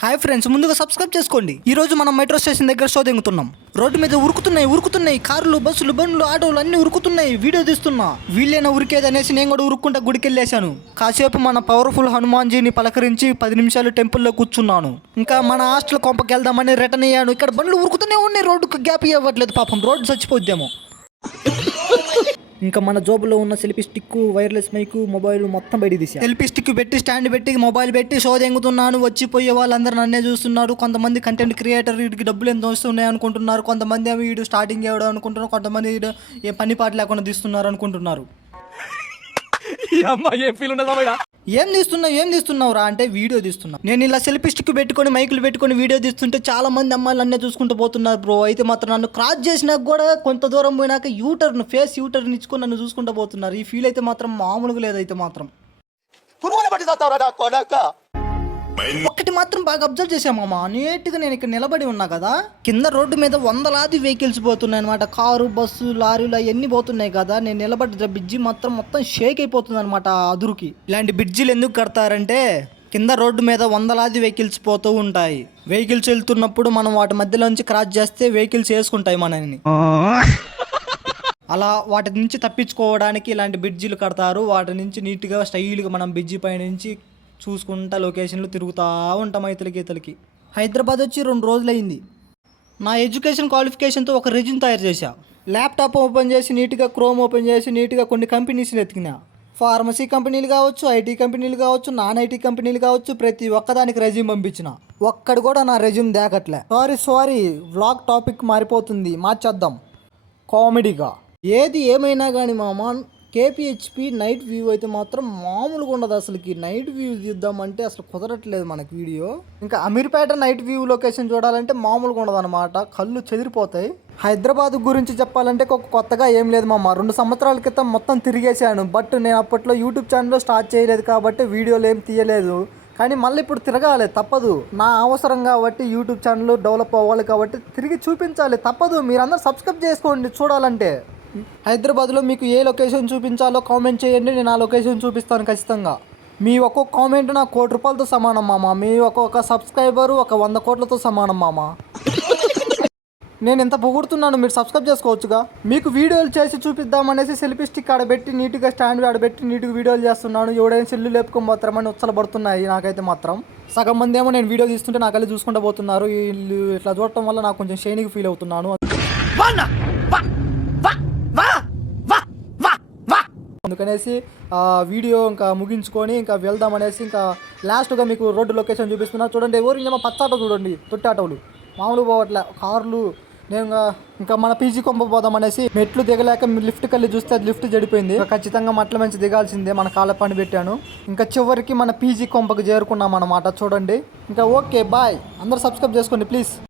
Hi friends, ముందుగా subscribe చేసుకోండి. ఈ రోజు మనం మెట్రో స్టేషన్ దగ్గర షో దిగుతున్నాం. రోడ్డు మీద ఉరుకుతున్నాయి కార్లు, బస్సులు, బండ్లు, ఆటోలు అన్ని ఉరుకుతున్నాయి. వీడియో తీస్తున్నా. వీళ్ళైనా ఉరికేది అనేసి నేను కూడా ఉరుక్కుంటా గుడికెళ్ళేశాను. కాసేపు మన పవర్ఫుల్ హనుమాన్జీని పలకరించి 10 నిమిషాలు టెంపుల్లో కూర్చున్నాను. ఇంకా మన హాస్టల్ కొంపకి వెళ్దామని రిటర్న్ అయ్యాను. ఇక్కడ బండ్లు ఉరుకుతూనే ఉన్నాయి. రోడ్డుకు గ్యాప్ ఇవ్వట్లేదు. పాపం రోడ్డు చచ్చిపోద్దేమో. ఇంకా మన జోబులో ఉన్న selfie stick, wireless mike, mobile మొత్తం బయట తీసా. సెల్ఫీ స్టిక్ పెట్టి, స్టాండ్ పెట్టి, మొబైల్ పెట్టి షో దెంగుతున్నాను. వచ్చిపోయే వాళ్ళందరూ నన్నే చూస్తున్నారు. కొంతమంది కంటెంట్ క్రియేటర్ వీడికి డబ్బులు ఎంత వస్తున్నాయి అనుకుంటున్నారు. కొంతమంది వీడియో స్టార్టింగ్ చేయడం అనుకుంటున్నారు. కొంతమంది ఏ పని పాట లేకుండా తీస్తున్నారు అనుకుంటున్నారు. ఏం తీస్తున్నావు రా అంటే వీడియో తీస్తున్నా. నేను ఇలా సెల్ఫీ స్టిక్ పెట్టుకొని మైకులు పెట్టుకొని వీడియో తీస్తుంటే చాలా మంది అమ్మాయిలు అన్నీ చూసుకుంటూ పోతున్నారు బ్రో. అయితే మాత్రం నన్ను క్రాస్ చేసినాక కూడా కొంత దూరం పోయినాక ఫేస్ యూటర్న్ ఇచ్చుకొని నన్ను చూసుకుంటూ పోతున్నారు. ఈ ఫీల్ అయితే మాత్రం మామూలుగా లేదు. అయితే మాత్రం ఒక్కటి మాత్రం బాగా అబ్జర్వ్ చేసామమ్మా. నీట్గా నేను ఇక్కడ నిలబడి ఉన్నా కదా, కింద రోడ్డు మీద వందలాది వెహికల్స్ పోతున్నాయి అనమాట. కారు, బస్సు, లారీలు అవన్నీ పోతున్నాయి కదా. నేను నిలబడ్డ బ్రిడ్జి మొత్తం షేక్ అయిపోతుంది అనమాట అదురుకి. ఇలాంటి బ్రిడ్జిలు ఎందుకు కడతారంటే కింద రోడ్డు మీద వందలాది వెహికల్స్ పోతూ ఉంటాయి. వెహికల్స్ వెళ్తున్నప్పుడు మనం వాటి మధ్యలోంచి క్రాస్ చేస్తే వెహికల్స్ వేసుకుంటాయి మనల్ని. అలా వాటి నుంచి తప్పించుకోవడానికి ఇలాంటి బ్రిడ్జిలు కడతారు. వాటి నుంచి నీట్గా స్టైల్గా మనం బ్రిడ్జి పై నుంచి చూసుకుంటా లొకేషన్లు తిరుగుతూ ఉంటాం. ఇతలకి హైదరాబాద్ వచ్చి 2 రోజులైంది. నా ఎడ్యుకేషన్ క్వాలిఫికేషన్తో ఒక రెజ్యూమ్ తయారు చేశా. ల్యాప్టాప్ ఓపెన్ చేసి నీట్గా క్రోమ్ ఓపెన్ చేసి నీట్గా కొన్ని కంపెనీస్ని ఎతికినా. ఫార్మసీ కంపెనీలు కావచ్చు, ఐటీ కంపెనీలు కావచ్చు, నాన్ ఐటీ కంపెనీలు కావచ్చు, ప్రతి ఒక్కదానికి రెజ్యూమ్ పంపించిన. ఒక్కడు కూడా నా రెజ్యూమ్ దేకట్లే. సారీ వ్లాగ్ టాపిక్ మారిపోతుంది, మార్చేద్దాం కామెడీగా. ఏది ఏమైనా కానీ మామ, కేపీహెచ్పి నైట్ వ్యూ అయితే మాత్రం మామూలుగా ఉండదు. అసలుకి నైట్ వ్యూ తీద్దామంటే అసలు కుదరట్లేదు మనకి వీడియో. ఇంకా అమీర్పేట నైట్ వ్యూ లొకేషన్ చూడాలంటే మామూలుగా ఉండదు అనమాట. కళ్ళు చెదిరిపోతాయి. హైదరాబాద్ గురించి చెప్పాలంటే కొత్తగా ఏం లేదు మామ. 2 సంవత్సరాల క్రితం మొత్తం తిరిగేశాను. బట్ నేను అప్పట్లో యూట్యూబ్ ఛానల్లో స్టార్ట్ చేయలేదు కాబట్టి వీడియోలు ఏం తీయలేదు. కానీ మళ్ళీ ఇప్పుడు తిరగాలి, తప్పదు. నా అవసరం కాబట్టి యూట్యూబ్ ఛానల్ డెవలప్ అవ్వాలి కాబట్టి తిరిగి చూపించాలి, తప్పదు. మీరందరూ సబ్స్క్రైబ్ చేసుకోండి చూడాలంటే. హైదరాబాద్లో మీకు ఏ లొకేషన్ చూపించాలో కామెంట్ చేయండి. నేను ఆ లొకేషన్ చూపిస్తాను ఖచ్చితంగా. మీ ఒక్కొక్క కామెంట్ నాకు 1 కోటి రూపాయలతో సమానం మామ. మీ ఒక్కొక్క సబ్స్క్రైబరు 100 కోట్లతో సమానం మామ. నేను ఎంత పొగుడుతున్నాను, మీరు సబ్స్క్రైబ్ చేసుకోవచ్చుగా. మీకు వీడియోలు చేసి చూపిద్దామనేసి సెల్ఫీ స్టిక్ ఆడబెట్టి నీట్గా స్టాండ్ ఆడబెట్టి నీట్గా వీడియోలు చేస్తున్నాను. ఎవడైనా సెల్లు లేపుకొని పోతారమని ఉచ్చలబడుతున్నాయి నాకైతే మాత్రం. సగం మంది ఏమో నేను వీడియో తీస్తుంటే నాకు వెళ్ళి చూసుకుంటూ పోతున్నారు. వీళ్ళు ఇట్లా చూడటం వల్ల నాకు కొంచెం షైనింగ్ ఫీల్ అవుతున్నాను. అందుకనేసి వీడియో ఇంకా ముగించుకొని ఇంకా వెళ్దామనేసి ఇంకా లాస్ట్గా మీకు రోడ్డు లొకేషన్ చూపిస్తున్నా చూడండి. ఎవరు పచ్చాటో చూడండి, తొట్టాటోలు మామూలు పోవట్లే కార్లు. నేను ఇంకా మన పీజీ కొంప పోదామనేసి మెట్లు దిగలేక లిఫ్ట్కి వెళ్ళి చూస్తే అది లిఫ్ట్ చెడిపోయింది. ఖచ్చితంగా మట్ల మంచి దిగాల్సిందే. మన కాళ్ళ పని పెట్టాను. ఇంకా చివరికి మన పీజీ కొంపకు చేరుకున్నాం అన్నమాట. చూడండి ఇంకా ఓకే బాయ్. అందరూ సబ్స్క్రైబ్ చేసుకోండి ప్లీజ్.